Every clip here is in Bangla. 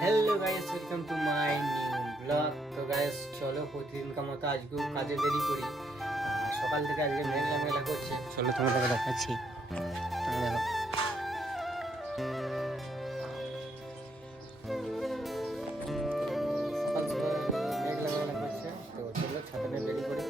Hello guys welcome to my new blog. তো গাইস চলো প্রতিদিনকার মতো আজকেও কাজে দেরি করি। সকাল থেকে আজকে মেঘলা মেঘলা করছে, চলো তোমাদেরকে দেখাচ্ছি। দেখো সকাল সকাল মেঘলা মেঘলা করছে, তো চলো ছাতাটা বেরি করি।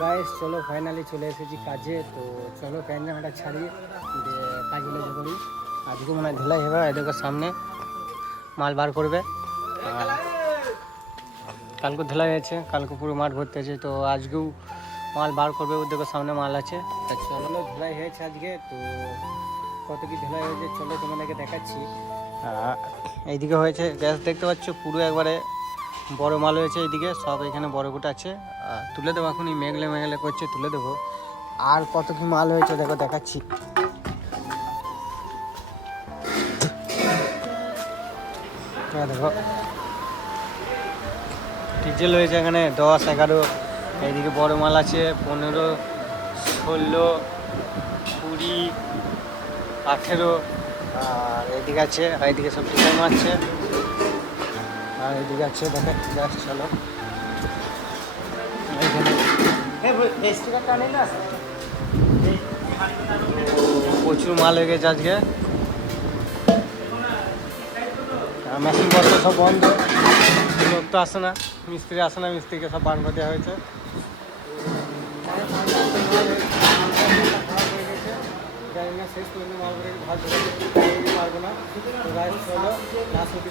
গাইস চলো ফাইনালি চলে এসেছি কাজে। তো চলো প্যান্ট জামাটা ছাড়িয়ে কাজে লেগে পড়ি। আজকে মনে হয় ঢেলাই হবে, এদেরকে সামনে মাল বার করবে। কালকে ঢেলাই আছে, কালকে পুরো মাঠ ভরতে আছে, তো আজকেও মাল বার করবে। ওদেরকে সামনে মাল আছে। চলো ঢেলাই হয়েছে আজকে, তো কত কি ঢেলাই হয়েছে চলো তোমাদেরকে দেখাচ্ছি। এইদিকে হয়েছে গ্যাস দেখতে পাচ্ছ, পুরো একবারে বড় মাল হয়েছে। এইদিকে সব এখানে বড় গোটা আছে, তুলে দেবো। এখনই মেঘলে মেঘলে করছে, তুলে দেবো। আর কত কি মাল হয়েছে দেখো, দেখাচ্ছি। দেখো ডিজেল হয়েছে এখানে 10, 11। এইদিকে বড় মাল আছে 15, 16, 20, 18। আর এইদিকে আছে, এইদিকে সব ডিজাইন মারছে। আর এইদিকে আছে দেখো গ্যাস। চলো প্রচুর মাল হয়ে গেছে আজকে। মেশিন পত্র সব বন্ধ, লোক তো আসে না, মিস্ত্রি আসে না, মিস্ত্রিকে সব বান করে দেওয়া হয়েছে। শেষ পর্যন্ত মাল করে ভাত পারবো না। তো গাছ চলো লাস্ট অব্দি।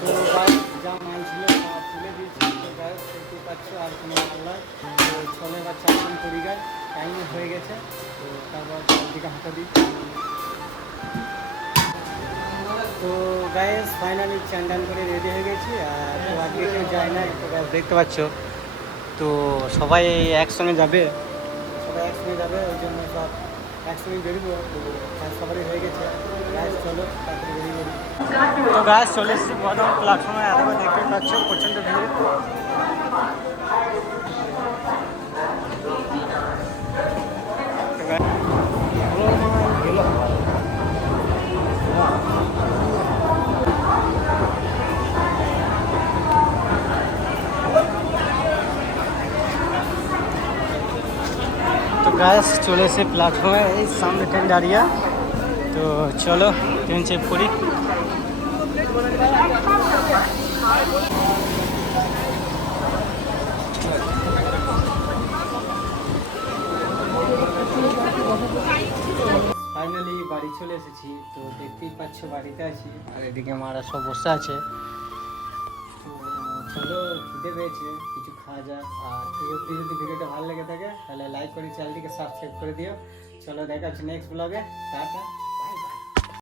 তো গাছ যা মাল ছিল তুলে দিয়েছি। তো গাছ দেখতে পাচ্ছ আর কোনো মাল নয়। তো চলে এবার চারজন করি গাছ, টাইম হয়ে গেছে। তো তারপর দিকে হাঁটা দিই। তো গাইস ফাইনালি চান টান করে রেডি হয়ে গেছি। আর তো আজকে কেউ যায় না, তো গাছ দেখতে পাচ্ছ। তো সবাই একসঙ্গে যাবে, ওই জন্য সব একসঙ্গে বেরোবো। তো সবারই হয়ে গেছে। গাছ চলো তাড়াতাড়ি বেরিয়ে বেরি। তো গাছ চলে এসেছি বর্ধমান প্ল্যাটফর্মে। এতবার দেখতে পাচ্ছ প্রচণ্ড ভিড়। গাছ চলে এসে প্ল্যাটফর্মে, এই সামনে ট্রেন দাঁড়িয়ে। তো চলো ট্রেন চেক করি। ফাইনালি বাড়ি চলে এসেছি। তো দেখতেই পাচ্ছ বাড়িতে আছি, আর এদিকে মারা সব বসে আছে। তো চলো খিদে পেয়েছে, কিছু খাওয়া যাক। আর এই অবধি যদি ভিডিওটা ভালো লেগে থাকে তাহলে লাইক করে চ্যানেলটিকে সাবস্ক্রাইব করে দিও। চলো দেখা হচ্ছে নেক্সট ব্লগে। টাটা।